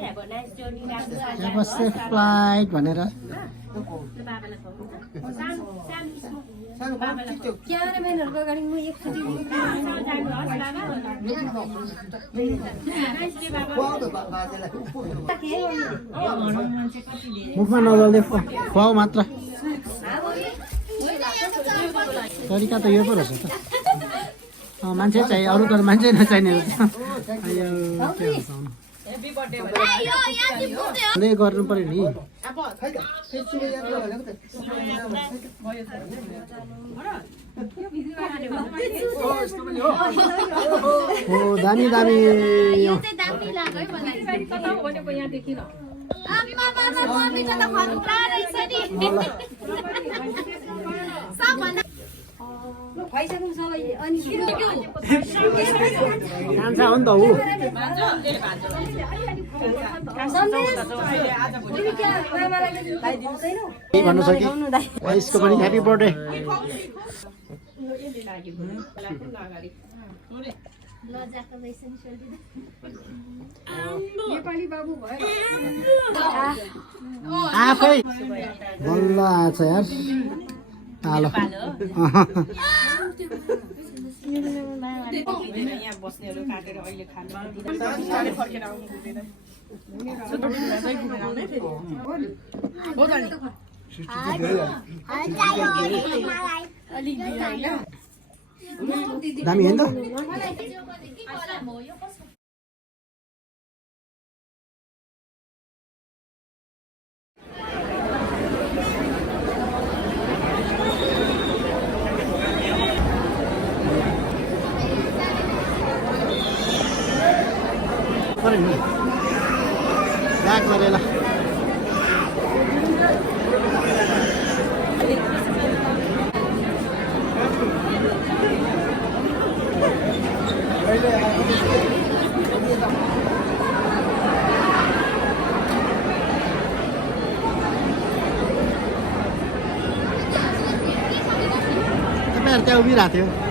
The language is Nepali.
Have a safe flight भनेर क्यामेराम्यानहरुको अगाडि म एकचोटी मुखमा नजल्दै खुवाऊ मात्र तरिका त यो पो रहेछ त मान्छे चाहियो अरू त मान्छे नचाहिने रहेछ गर्नु पर्यो नि हो दामी दामी कान्छा हो नि त ऊ के भन्नु छ कि यसको पनि ह्यापी बर्थडे आफै बल्ल आछ यार पालो दामी होइन त ब्याक गरेर तपाईँहरू त्यहाँ उभिरहेको थियो